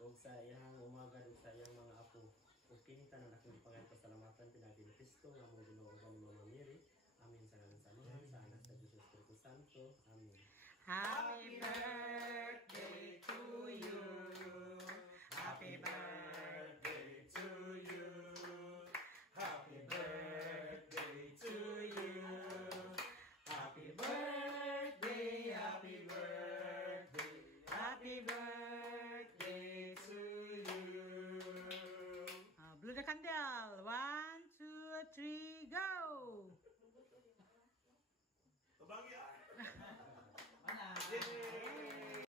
ug sa iyang umaga ug sa iyang mga apo. Ug kini tanan akong ipangalan pasalamatan pinagi ni Kristo nga mo Ginoo ug ni Mama Mary. Amin sa ngalan sa Ama, sa Anak, sa Diyos Espiritu Santo. Amin. Happy birthday!